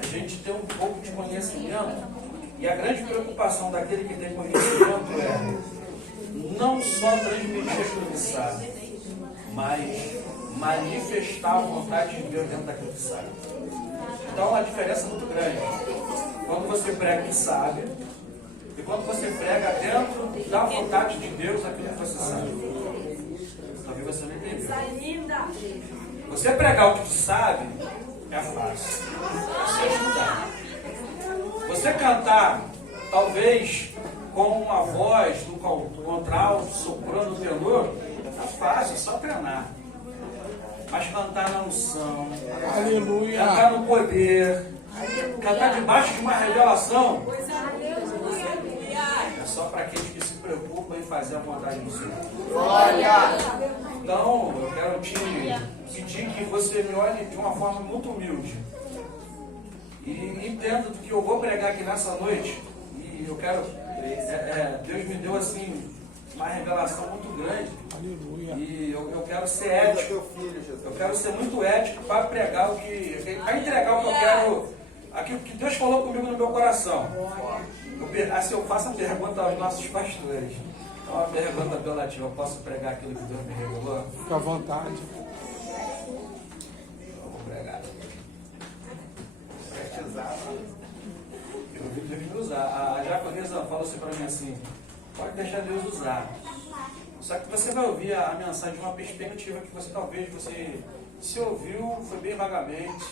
A gente tem um pouco de conhecimento, e a grande preocupação daquele que tem conhecimento é não só transmitir aquilo que sabe, mas manifestar a vontade de Deus dentro daquilo que sabe. Então é uma diferença muito grande quando você prega que sabe e quando você prega dentro da vontade de Deus aquilo que você sabe. Talvez você não entendeu. Você pregar o que sabe é fácil. Você estudar. Você cantar, talvez com uma voz do contralto, soprano, tenor, é fácil, é só treinar. Mas cantar na unção, aleluia, cantar no poder, cantar debaixo de uma revelação, é só para aqueles que se preocupam em fazer a vontade do Senhor. Então, eu quero te pedir que você me olhe de uma forma muito humilde. E entenda do que eu vou pregar aqui nessa noite. E eu quero... Deus me deu assim uma revelação muito grande. aleluia. E eu quero ser ético. Eu quero ser muito ético para pregar o que... Para entregar o que eu quero... Aquilo que Deus falou comigo no meu coração. Assim, eu faço a pergunta aos nossos pastores. Então, uma pergunta apelativa. Eu posso pregar aquilo que Deus me revelou? Fica à vontade. Eu vou pregar. Eu ouvi Deus me usar. A Jaconesa falou assim para mim assim: pode deixar Deus usar. Só que você vai ouvir a mensagem de uma perspectiva que você talvez você se ouviu, foi bem vagamente.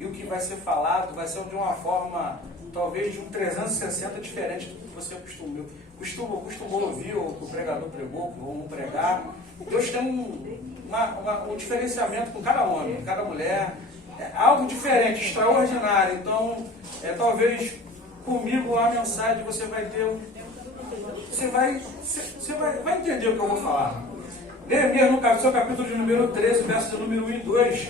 E o que vai ser falado vai ser de uma forma, talvez de um 360 diferente do que você costumou ouvir, ou que o pregador pregou, ou vamos pregar. Deus tem um diferenciamento com cada homem, com cada mulher. É algo diferente, extraordinário. Então, talvez comigo a mensagem você vai ter. Você vai entender o que eu vou falar. Neemias, no seu capítulo de número 13, verso de número 1 e 2.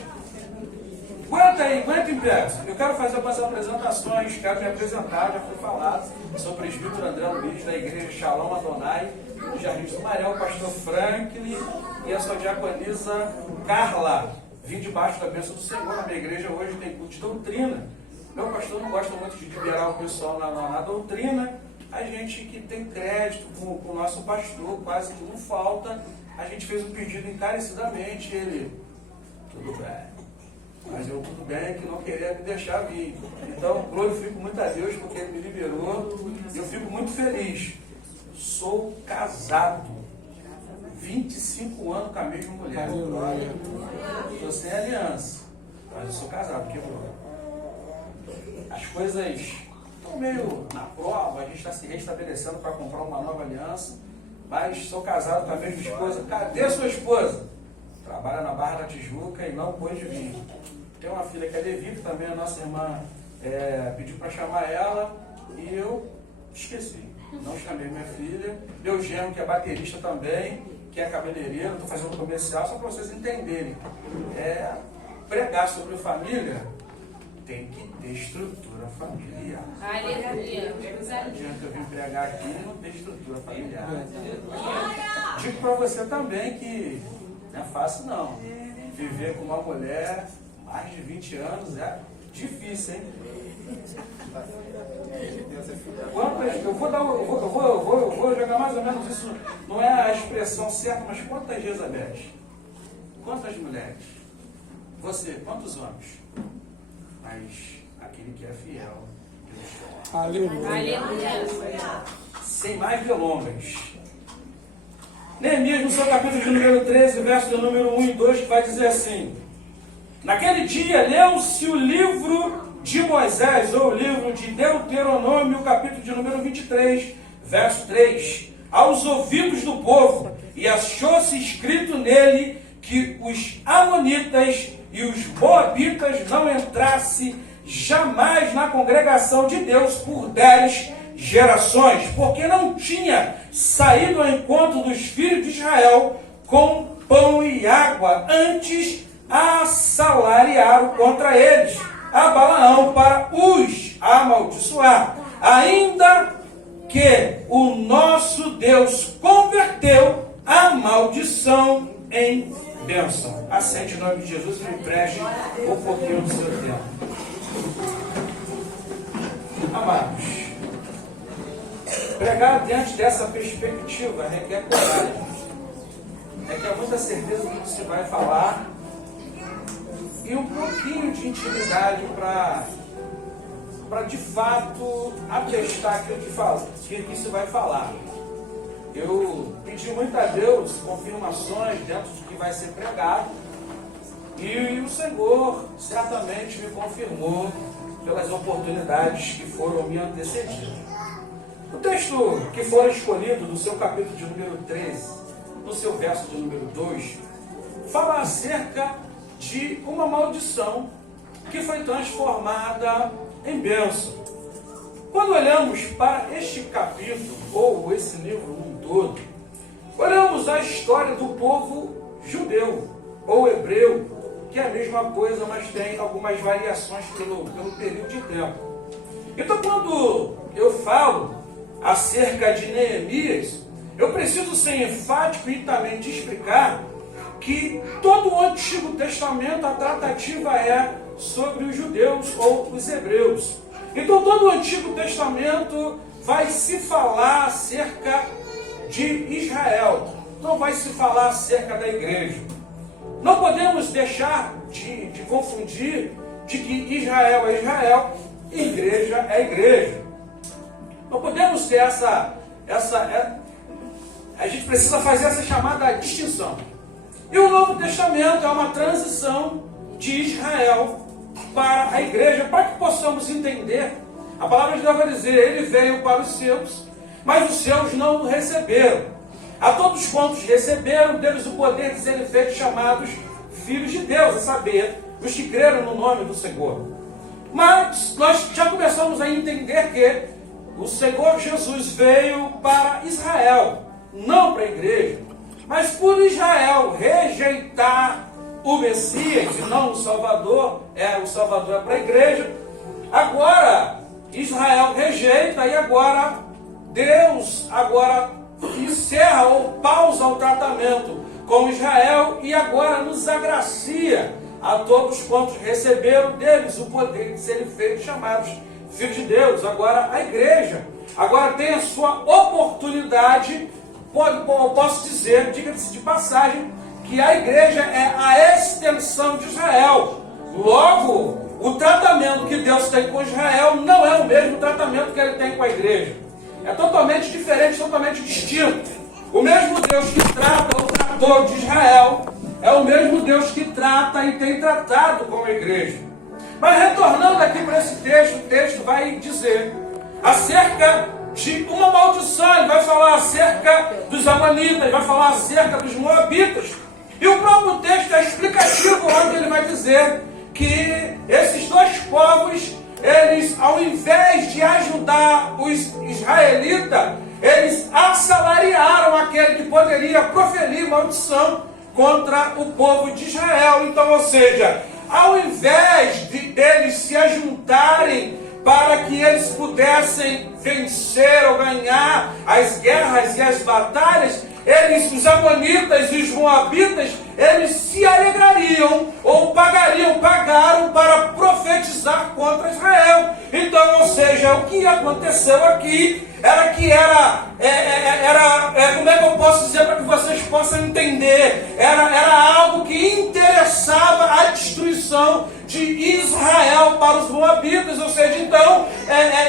Aguenta em pé. Eu quero fazer algumas apresentações, quero me apresentar, já foi falado. Sou o presbítero André Luiz, da igreja Shalom Adonai, do Jardim do Sumaré, o pastor Franklin e a sua diaconisa Carla. Vim debaixo da bênção do Senhor. Na minha igreja hoje tem culto de doutrina. Meu pastor não gosta muito de liberar o pessoal na doutrina. A gente que tem crédito com o nosso pastor, quase que não falta. A gente fez um pedido encarecidamente. Ele, tudo bem. Mas eu, tudo bem, que não queria me deixar vir. Então, glorifico muito a Deus porque Ele me liberou. E eu fico muito feliz. Sou casado. 25 anos com a mesma mulher. Estou sem aliança. Mas eu sou casado, quebrou. As coisas estão meio na prova. A gente está se restabelecendo para comprar uma nova aliança. Mas sou casado com a mesma esposa. Cadê sua esposa? Trabalha na Barra da Tijuca e não pôde vir. Tem uma filha que é levita também, a nossa irmã pediu para chamar ela e eu esqueci. Não chamei minha filha. Meu genro, que é baterista também, que é cabeleireiro, estou fazendo comercial, só para vocês entenderem. Pregar sobre família tem que ter estrutura familiar. Aleluia. Não adianta eu vir pregar aqui e não ter estrutura familiar. Digo para você também que não é fácil não. Viver com uma mulher mais de 20 anos é difícil, hein? Eu vou jogar mais ou menos isso, não é a expressão certa, mas quantas Jezabéis? Quantas mulheres? Você, quantos homens? Mas aquele que é fiel, Deus chama. Aleluia. Sem mais delongas. Neemias, no seu capítulo de número 13, verso de número 1 e 2, que vai dizer assim: naquele dia leu-se o livro de Moisés, ou o livro de Deuteronômio, capítulo de número 23, verso 3, aos ouvidos do povo, e achou-se escrito nele que os amonitas e os moabitas não entrassem jamais na congregação de Deus por 10 gerações, porque não tinha saído ao encontro dos filhos de Israel com pão e água, antes assalariaram contra eles a Balaão para os amaldiçoar, ainda que o nosso Deus converteu a maldição em bênção. Assente em nome de Jesus e me empreste um pouquinho do seu tempo. Amados, pregar diante dessa perspectiva requer coragem, requer muita certeza do que se vai falar e um pouquinho de intimidade para de fato atestar aquilo que se vai falar. Eu pedi muito a Deus confirmações dentro do que vai ser pregado e o Senhor certamente me confirmou pelas oportunidades que foram me antecedidas. O texto que for escolhido no seu capítulo de número 13, no seu verso de número 2, fala acerca de uma maldição que foi transformada em bênção. Quando olhamos para este capítulo, ou esse livro num todo, olhamos a história do povo judeu, ou hebreu, que é a mesma coisa, mas tem algumas variações pelo período de tempo. Então, quando eu falo acerca de Neemias, eu preciso ser enfático e também te explicar que todo o Antigo Testamento, a tratativa é sobre os judeus ou os hebreus. Então, todo o Antigo Testamento vai se falar acerca de Israel, não vai se falar acerca da igreja. Não podemos deixar de confundir de que Israel é Israel e igreja é igreja. Não podemos ter a gente precisa fazer essa chamada distinção. E o Novo Testamento é uma transição de Israel para a igreja, para que possamos entender. A palavra de Deus vai dizer, ele veio para os seus, mas os seus não o receberam. A todos quantos receberam, deles o poder de serem feitos chamados filhos de Deus, a saber, os que creram no nome do Senhor. Mas nós já começamos a entender que o Senhor Jesus veio para Israel, não para a igreja. Mas por Israel rejeitar o Messias e não o Salvador é para a igreja, agora Israel rejeita e agora Deus encerra ou pausa o tratamento com Israel e agora nos agracia a todos quantos receberam deles o poder de serem feitos chamados filhos de Deus. Agora a igreja agora tem a sua oportunidade. Posso dizer, diga-se de passagem, que a igreja é a extensão de Israel. Logo, o tratamento que Deus tem com Israel não é o mesmo tratamento que ele tem com a igreja. É totalmente diferente, totalmente distinto. O mesmo Deus que trata ou tratou de Israel é o mesmo Deus que trata e tem tratado com a igreja. Mas retornando aqui para esse texto, o texto vai dizer acerca de uma maldição, ele vai falar acerca dos amonitas, vai falar acerca dos moabitas. E o próprio texto é explicativo, onde ele vai dizer que esses dois povos, eles, ao invés de ajudar os israelitas, eles assalariaram aquele que poderia proferir maldição contra o povo de Israel. Então, ou seja, ao invés deles se ajuntarem para que eles pudessem vencer ou ganhar as guerras e as batalhas, os amonitas e os moabitas, eles se alegrariam ou pagaram para profetizar contra Israel. Então, ou seja, o que aconteceu aqui como é que eu posso dizer para que vocês possam entender? Era algo que interessava a destruição de Israel para os moabitas, ou seja, então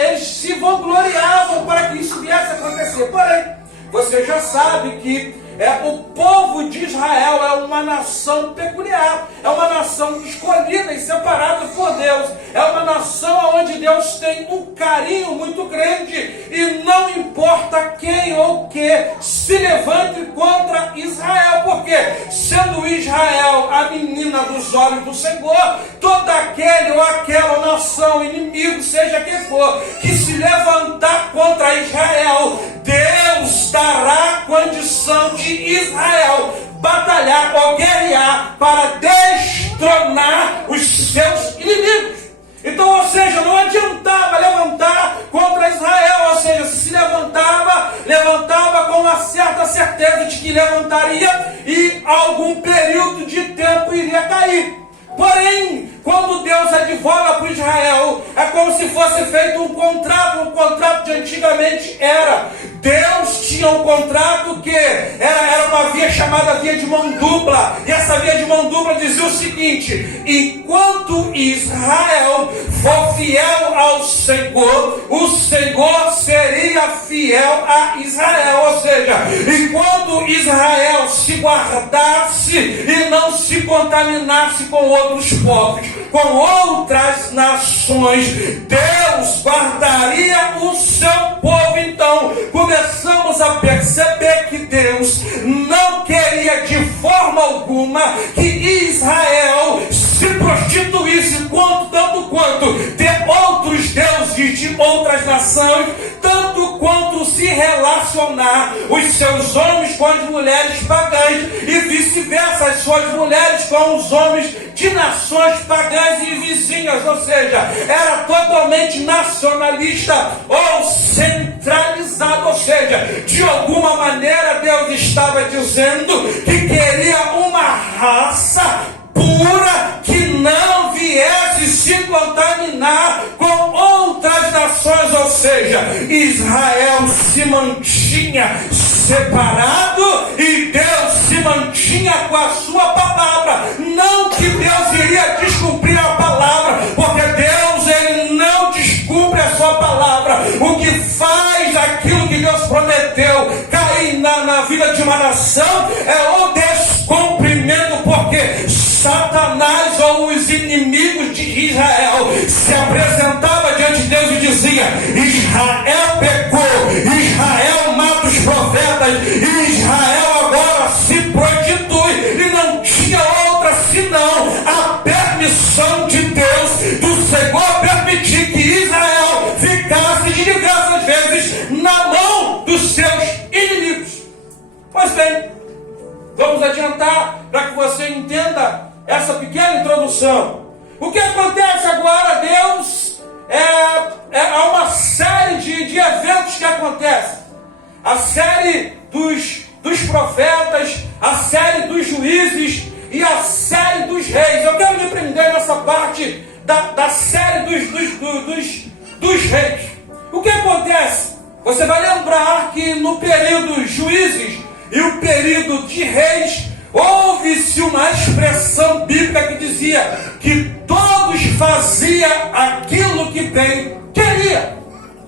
eles se vangloriavam para que isso viesse a acontecer. Porém, você já sabe que o povo de Israel é uma nação peculiar, é uma nação escolhida e separada por Deus, é uma nação onde Deus tem um carinho muito grande e não importa quem ou que se levante contra Israel, porque sendo Israel a menina dos olhos do Senhor, todo aquele ou aquela nação, inimigo, seja quem for, que se levantar contra Israel, Deus dará condição de Israel batalhar ou guerrear para destronar os seus inimigos. Então, ou seja, não adiantava levantar contra Israel, ou seja, se levantava com uma certa certeza de que levantaria e algum período de tempo iria cair. Porém, quando Deus advoga para Israel, é como se fosse feito um contrato de antigamente era. Deus tinha um contrato que era uma via chamada via de mão dupla. E essa via de mão dupla dizia o seguinte: enquanto Israel for fiel ao Senhor, o Senhor seria fiel a Israel. Ou seja, enquanto Israel se guardasse e não se contaminasse com outros povos, com outras nações, Deus guardaria o seu povo. Então, começamos a perceber que Deus não queria de forma alguma que Israel se prostituísse, tanto quanto ter outros deuses de outras nações, tanto quanto se relacionar os seus homens com as mulheres pagãs e vice-versa, as suas mulheres com os homens de nações pagãs e vizinhas. Ou seja, era totalmente nacionalista ou centralizado. Ou seja, de alguma maneira Deus estava dizendo que queria uma raça pura que não viesse se contaminar com outras nações. Ou seja, Israel se mantinha separado e Deus se mantinha com a sua palavra. Não que Deus iria descumprir a palavra, porque Deus ele não descumpre a sua palavra. O que faz aquilo que Deus prometeu cair na vida de uma nação é o descumprimento, porque Satanás ou os inimigos de Israel se apresentava diante de Deus e dizia: Israel pecou, Israel mata os profetas, Israel agora se prostitui, e não tinha outra senão a permissão de Deus, do Senhor, permitir que Israel ficasse de diversas vezes na mão dos seus inimigos. Pois bem, vamos adiantar para que você entenda essa pequena introdução. O que acontece agora? Deus há uma série de eventos que acontecem. A série dos profetas, a série dos juízes e a série dos reis. Eu quero me prender nessa parte da série dos reis. O que acontece? Você vai lembrar que no período juízes e o período de reis, houve-se uma expressão bíblica que dizia que todos faziam aquilo que bem queria.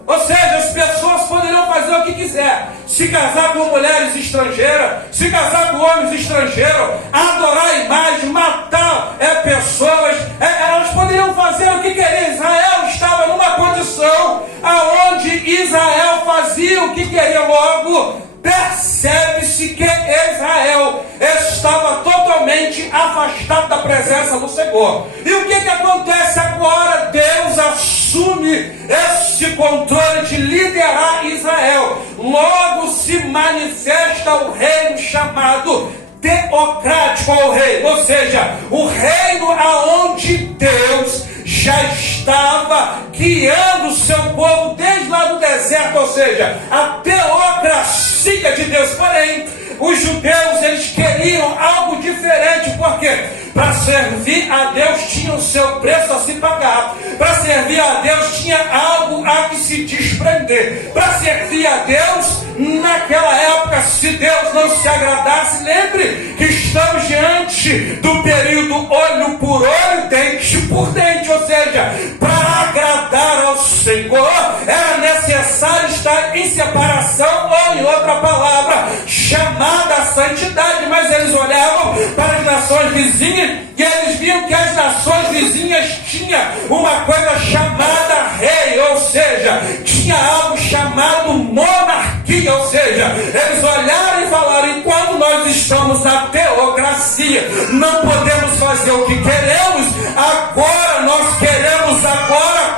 Ou seja, as pessoas poderiam fazer o que quiser, se casar com mulheres estrangeiras, se casar com homens estrangeiros, adorar a imagem, matar pessoas, elas poderiam fazer o que queriam. Israel estava numa condição aonde Israel fazia o que queria. Logo, percebe-se que Israel estava totalmente afastado da presença do Senhor. E o que acontece agora? Deus assume esse controle de liderar Israel. Logo se manifesta o reino chamado teocrático ao rei, ou seja, o reino aonde Deus já estava guiando o seu povo desde lá do deserto, ou seja, a teocracia de Deus. Porém, os judeus eles queriam algo diferente, porque para servir a Deus tinha o seu preço a se pagar. Para servir a Deus tinha algo a que se desprender. Para servir a Deus, naquela época, se Deus não se agradasse, lembre que estamos diante do período olho por olho, dente por dente. Ou seja, para agradar ao Senhor era necessário estar em separação, ou em outra palavra, chamada santidade. Mas eles olhavam para as nações vizinhas e eles viam que as nações vizinhas tinham uma coisa chamada rei, ou seja, tinha algo chamado monarquia. Ou seja, eles olharam e falaram: enquanto nós estamos na teocracia, não podemos fazer o que queremos, agora nós queremos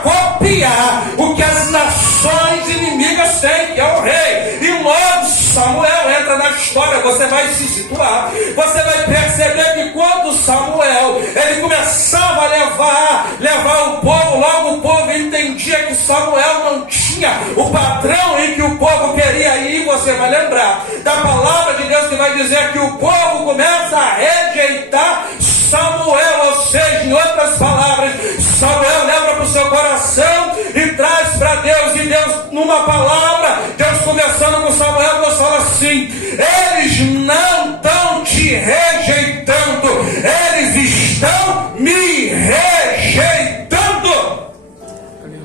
copiar o que as nações inimigas têm, que é o rei. E logo Samuel entra na história. Você vai se situar, você vai perceber que quando Samuel ele começava a levar o povo, logo o povo entendia que Samuel não tinha tinha o padrão em que o povo queria ir. Você vai lembrar da palavra de Deus que vai dizer que o povo começa a rejeitar Samuel, ou seja, em outras palavras, Samuel leva para o seu coração e traz para Deus, e Deus, numa palavra, Deus conversando com Samuel, Deus fala assim: eles não estão te rejeitando, eles estão me rejeitando.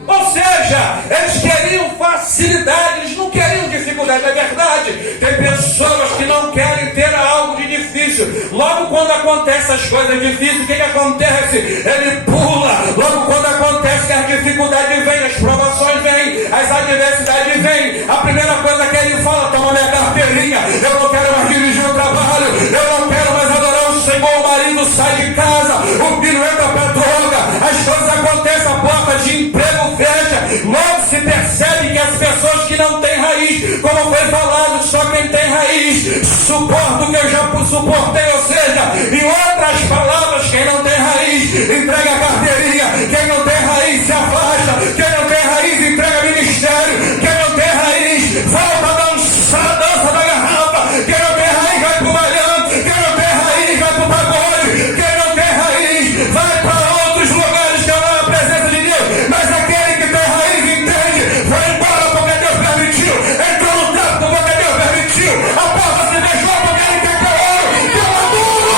Ou seja, eles queriam facilidade, eles não queriam dificuldade, é verdade. Tem pessoas que não querem ter algo de difícil. Logo quando acontecem as coisas difíceis, o que acontece? Ele pula. Logo quando acontece que as dificuldades vêm, as provações vêm, as adversidades vêm, a primeira coisa que ele fala: toma minha carteirinha, eu não quero mais dirigir o trabalho, eu não quero mais adorar o Senhor. O marido sai de casa, o filho entra para droga, as coisas acontecem, a porta de emprego fecha. Logo se percebe que as pessoas que não têm raiz, como foi falado, só quem tem raiz suporta o que eu já suportei. Ou seja, em outras palavras, quem não tem raiz entrega a carteirinha, quem não tem raiz se afasta, quem não tem raiz entrega ministério, quem não tem raiz volta a dançar a dança da garrafa, quem não tem raiz vai pro malhão, quem não tem raiz vai pro pagode, quem não tem raiz vai para outros lugares que não é a presença de Deus. Mas aquele que tem raiz entende, foi embora porque Deus permitiu, entrou no campo porque Deus permitiu, a porta se fechou porque ele quer ter ouro, que é maduro.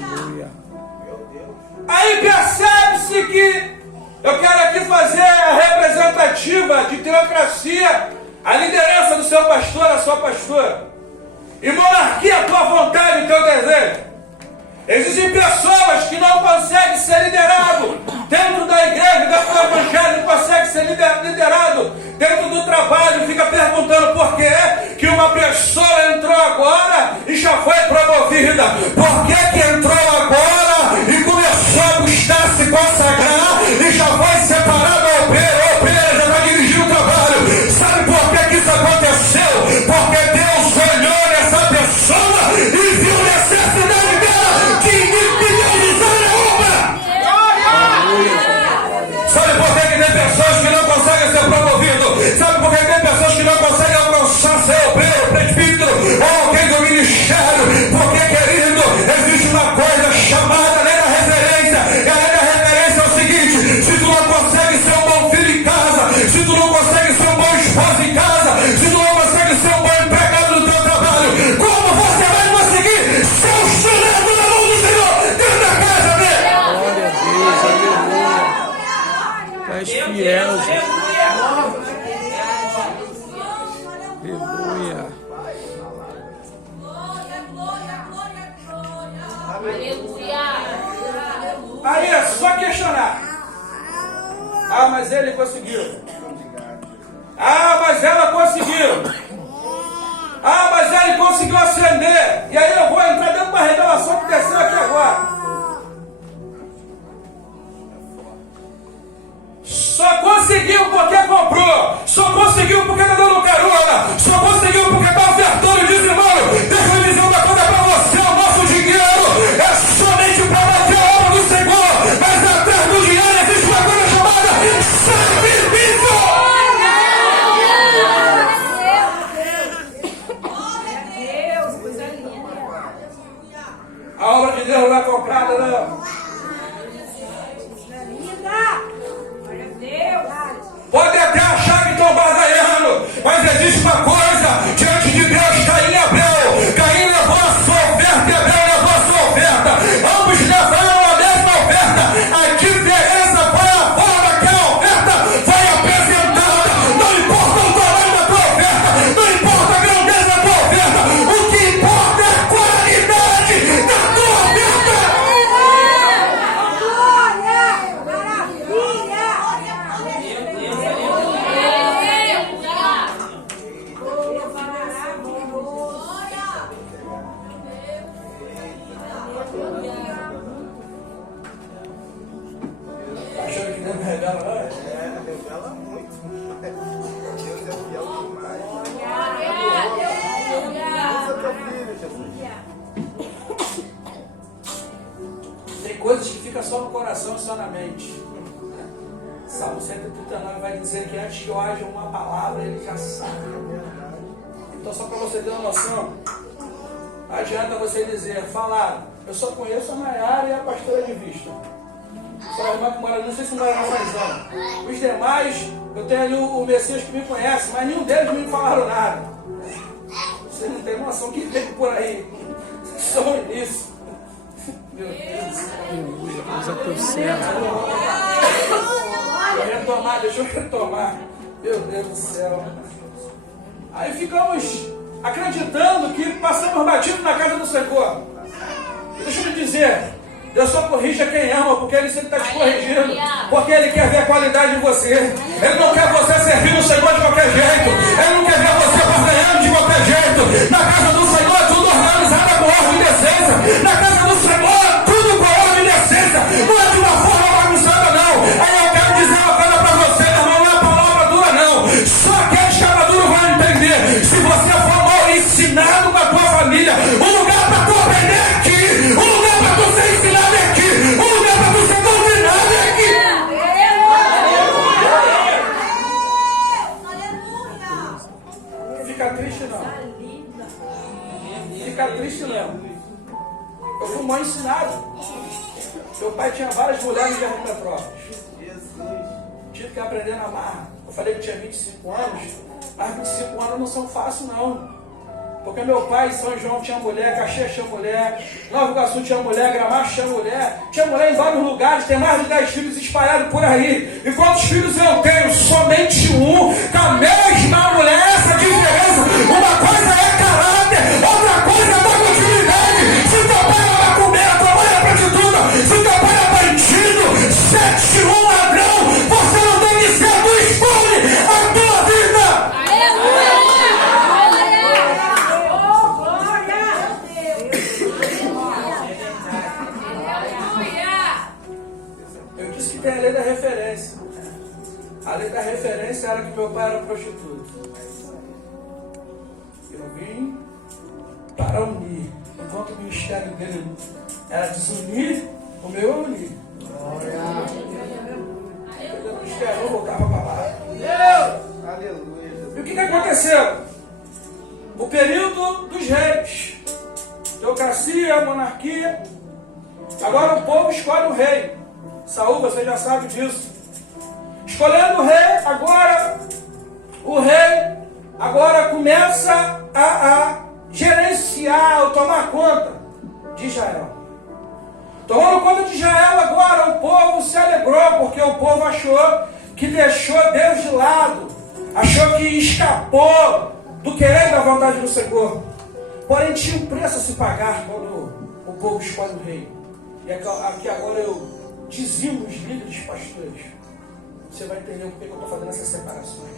Aleluia. Aí percebe-se que eu quero aqui fazer a representativa de teocracia, a liderança do seu pastor, a sua pastora, e monarquia, a tua vontade, o teu desejo. Existem pessoas que não conseguem ser liderado dentro da igreja, dentro do evangelho, não conseguem ser liderado dentro do trabalho, fica perguntando por que uma pessoa entrou agora e já foi promovida, por que entrou agora e começou a buscar se consagrar e já foi separado a obreira já vai dirigir o trabalho. Sabe por que isso aconteceu? Porque Deus olhou nessa pessoa e viu a necessidade dela de individualizar a obra. Sabe por que tem pessoas que não conseguem ser promovidos? Sabe por que tem pessoas que não conseguem alcançar ser obreiro, presbítero ou alguém do ministério? Porque, querido, existe uma coisa chamada lei da referência. E a lei da referência é o seguinte: se tu não consegue ser um bom filho em casa, se tu não consegue ser um bom esposo em casa, se tu não consegue ser um bom empregado no teu trabalho, como você vai conseguir ser um instrumento na mão do Senhor dentro da casa dele? Glória a Deus, aleluia. Tu és fiel, Jesus. Aleluia. Aí é só questionar. Ah, mas ele conseguiu. Ah, mas ela conseguiu. Ah, mas ele conseguiu ascender. E aí eu vou entrar dentro de uma revelação que desceu aqui agora. Só conseguiu porque comprou. Só conseguiu porque está dando carona. Só conseguiu porque está ofertando e dizimando. Deixa eu dizer uma coisa para você: o nosso dinheiro é somente para bater a obra do Senhor. Mas atrás do dinheiro existe uma coisa chamada sacrifício. A obra de Deus não é comprada, não. Pode até achar que estão barganhando, mas existe uma coisa diante de Deus. Caim e Abel. Caim levou a sua oferta e Abel levou a sua oferta. Ambos levaram a mesma oferta. A diferença foi a forma que a oferta foi apresentada. Não importa o tamanho da tua oferta, não importa a grandeza da tua oferta, o que importa é a qualidade da tua oferta. Achando que Deus não revela, não? Revela muito. Deus é fiel demais. Usa teu filho, Jesus. Tem coisas que ficam só no coração e só na mente. Salmo 139 vai dizer que antes que eu haja uma palavra, ele já sabe. Então, só para você ter uma noção, não adianta você dizer, falar, eu só conheço a Nayara e a pastora de vista. Só a irmã que mora, não sei se mora na Marizão. Os demais, eu tenho ali o Messias que me conhece, mas nenhum deles me falaram nada. Vocês não têm noção que vem por aí. Só o início. Meu Deus. Usa teu céu. Deixa eu retomar. Meu Deus do céu. Aí ficamos acreditando que passamos batido na casa do Senhor. Deixa eu te dizer, Deus só corrige quem ama, porque Ele sempre está te corrigindo, porque Ele quer ver a qualidade de você. Ele não quer você servir o Senhor de qualquer jeito. Ele não quer ver você barganhando de qualquer jeito. Na casa do Senhor é tudo organizado com ordem e decência. Na casa do Senhor é tudo com ordem e decência. Não é de uma forma bagunçada, não. Aí eu quero dizer uma coisa para você, irmão, não é palavra dura, não. Só aqueles que é maduro vão entender. Se você for mal ensinado com a tua família, o lugar para tu aprender é aqui. O lugar para tu ser ensinado é aqui. O lugar para tu ser doutrinado é aqui. Fica triste não. Fica triste não. Eu fui mal ensinado. Meu pai tinha várias mulheres de Jardim Petrópolis. Tive que aprender na marra. Eu falei que tinha 25 anos, mas 25 anos não são fáceis não. Porque meu pai em São João tinha mulher, Caxias tinha mulher, Nova Iguaçu tinha mulher, Gramacho tinha mulher em vários lugares, tem mais de 10 filhos espalhados por aí. E quantos filhos eu tenho? Somente um, com a mesma mulher, essa diferença. Uma coisa é caráter, outra coisa é da continuidade. Se teu pai é macumbeiro, tua mãe é prostituta, se teu pai é bandido, 7-1 ladrão, você não tem que ser do expone a tua vida. Tem a lei da referência. A lei da referência era que meu pai era prostituto. Eu vim para unir. Enquanto o ministério dele era desunir, o meu é unir. O ministério voltava para lá. Aleluia. E o que aconteceu? O período dos reis. Teocracia, monarquia. Agora o povo escolhe o rei. Saul, você já sabe disso. Escolhendo o rei, agora começa a gerenciar, tomar conta de Israel. Tomando conta de Israel, agora o povo se alegrou, porque o povo achou que deixou Deus de lado, achou que escapou do querer e da vontade do Senhor. Porém, tinha um preço a se pagar quando o povo escolhe o rei. E aqui agora eu dizimo os líderes pastores. Você vai entender o porquê que eu estou fazendo essas separações.